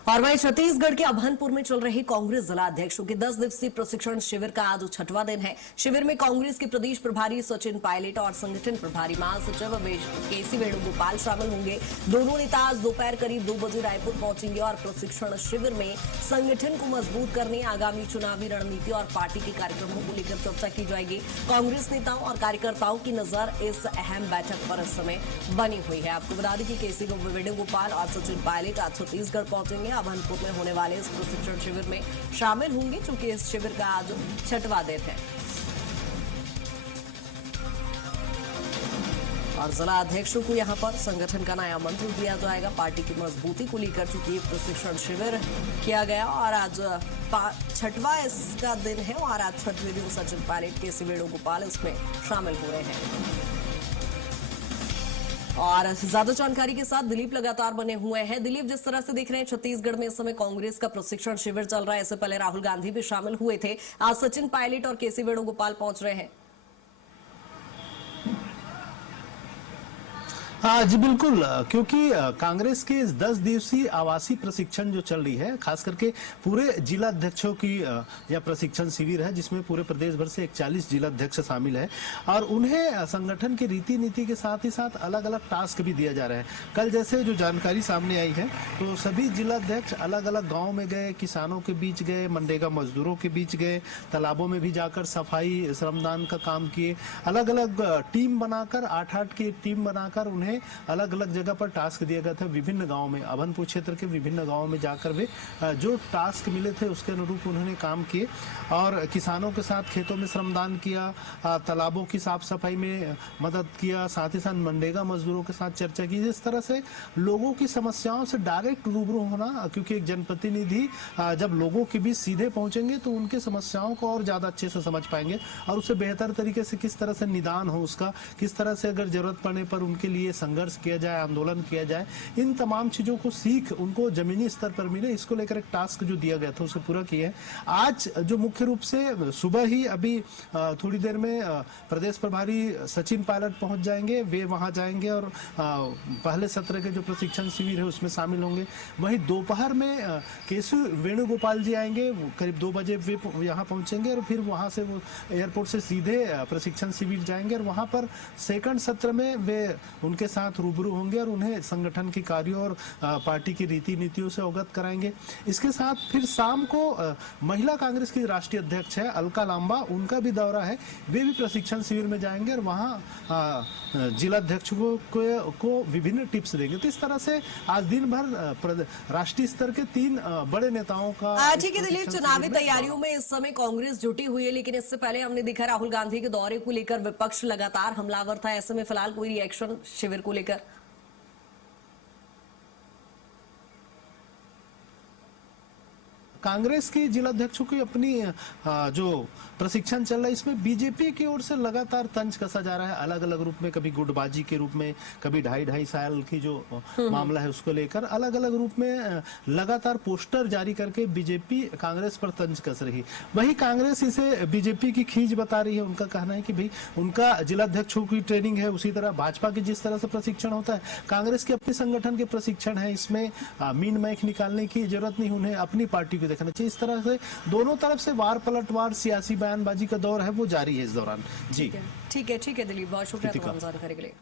और वहीं छत्तीसगढ़ के अभनपुर में चल रही कांग्रेस जिला अध्यक्षों के 10 दिवसीय प्रशिक्षण शिविर का आज 6वां दिन है। शिविर में कांग्रेस के प्रदेश प्रभारी सचिन पायलट और संगठन प्रभारी महासचिव केसी वेणुगोपाल शामिल होंगे। दोनों नेता आज दोपहर करीब 2 बजे रायपुर पहुंचेंगे और प्रशिक्षण शिविर में संगठन को मजबूत करने, आगामी चुनावी रणनीति और पार्टी के कार्यक्रमों को लेकर चर्चा की जाएगी। कांग्रेस नेताओं और कार्यकर्ताओं की नजर इस अहम बैठक पर इस समय बनी हुई है। आपको बता दें कि केसी वेणुगोपाल और सचिन पायलट आज छत्तीसगढ़ पहुंचेंगे। अभनपुर में होने वाले इस प्रशिक्षण शिविर में शामिल होंगे, चूंकि इस शिविर का आज 6वां दिन है। और जिला अध्यक्षों को यहां पर संगठन का नया मंत्र दिया जाएगा। पार्टी की मजबूती को लेकर चूंकि प्रशिक्षण शिविर किया गया और आज 6वां इसका दिन है और आज 6वें दिन सचिन पायलट, केसी वेणुगोपाल इसमें शामिल हो रहे हैं। और ज्यादा जानकारी के साथ दिलीप लगातार बने हुए हैं। दिलीप, जिस तरह से देख रहे हैं छत्तीसगढ़ में इस समय कांग्रेस का प्रशिक्षण शिविर चल रहा है, इससे पहले राहुल गांधी भी शामिल हुए थे। आज सचिन पायलट और केसी वेणुगोपाल पहुंच रहे हैं। हाँ जी बिल्कुल, क्योंकि कांग्रेस के इस 10 दिवसीय आवासीय प्रशिक्षण जो चल रही है, खास करके पूरे जिला अध्यक्षों की यह प्रशिक्षण शिविर है, जिसमें पूरे प्रदेश भर से 41 जिला अध्यक्ष शामिल है और उन्हें संगठन की रीति नीति के साथ ही साथ अलग अलग टास्क भी दिया जा रहा है। कल जैसे जो जानकारी सामने आई है, तो सभी जिला अध्यक्ष अलग अलग गाँव में गए, किसानों के बीच गए, मनरेगा मजदूरों के बीच गए, तालाबों में भी जाकर सफाई श्रमदान का काम किए। अलग अलग टीम बनाकर 8-8 की टीम बनाकर उन्हें अलग अलग जगह पर टास्क दिया गया था। विभिन्न गांव में, अभनपुर क्षेत्र के विभिन्न गांवों में जाकर वे जो टास्क मिले थे उसके अनुरूप उन्होंने काम किए और किसानों के साथ खेतों में श्रमदान किया, तालाबों की साफ सफाई में मदद किया, साथ ही साथ मनरेगा मजदूरों के साथ चर्चा की। जिस तरह से लोगों की समस्याओं से डायरेक्ट रूबरू होना, क्योंकि एक जनप्रतिनिधि जब लोगों के बीच सीधे पहुंचेंगे तो उनकी समस्याओं को और ज्यादा अच्छे से समझ पाएंगे और उससे बेहतर तरीके से किस तरह से निदान हो उसका, किस तरह से अगर जरूरत पड़ने पर उनके लिए संघर्ष किया जाए, आंदोलन किया जाए, इन तमाम चीजों को सीख उनको जमीनी स्तर पर मिले, इसको लेकर एक टास्क जो दिया गया था उसे पूरा किया है। आज जो मुख्य रूप से सुबह ही अभी थोड़ी देर में प्रदेश प्रभारी सचिन पायलट पहुंच जाएंगे, वे वहां जाएंगे और पहले सत्र के जो प्रशिक्षण शिविर है उसमें शामिल होंगे। वहीं दोपहर में केसी वेणुगोपाल जी आएंगे, करीब 2 बजे वे यहाँ पहुंचेंगे और फिर वहां से वो एयरपोर्ट से सीधे प्रशिक्षण शिविर जाएंगे और वहां पर सेकंड सत्र में वे उनके साथ रूबरू होंगे और उन्हें संगठन की कार्यों और पार्टी की रीति नीतियों से अवगत कराएंगे। इसके साथ फिर शाम को महिला कांग्रेस की राष्ट्रीय अध्यक्ष है अलका लांबा, उनका भी दौरा है, वे भी प्रशिक्षण शिविर में जाएंगे और वहां जिला अध्यक्षों को विभिन्न टिप्स देंगे। तो इस तरह से आज दिन भर राष्ट्रीय स्तर के 3 बड़े नेताओं का। ठीक है दिलीप, चुनावी तैयारियों में इस समय कांग्रेस जुटी हुई है, लेकिन इससे पहले हमने देखा राहुल गांधी के दौरे को लेकर विपक्ष लगातार हमलावर था। ऐसे में फिलहाल कोई रिएक्शन शिविर को लेकर? कांग्रेस की जिला अध्यक्षों की अपनी जो प्रशिक्षण चल रहा है, इसमें बीजेपी की ओर से लगातार तंज कसा जा रहा है, अलग अलग रूप में, कभी गुटबाजी के रूप में, कभी 2.5 साल की जो मामला है उसको लेकर अलग अलग रूप में लगातार पोस्टर जारी करके बीजेपी कांग्रेस पर तंज कस रही। वही कांग्रेस इसे बीजेपी की खींच बता रही है। उनका कहना है कि भाई उनका जिला अध्यक्षों की ट्रेनिंग है, उसी तरह भाजपा की जिस तरह से प्रशिक्षण होता है, कांग्रेस के अपने संगठन के प्रशिक्षण है, इसमें मीन मैक निकालने की जरूरत नहीं, उन्हें अपनी पार्टी को देखना चाहिए। इस तरह से दोनों तरफ से वार पलटवार सियासी बयानबाजी का दौर है वो जारी है इस दौरान। जी ठीक है दिलीप, बहुत शुक्रिया तमाम जानकारी के लिए।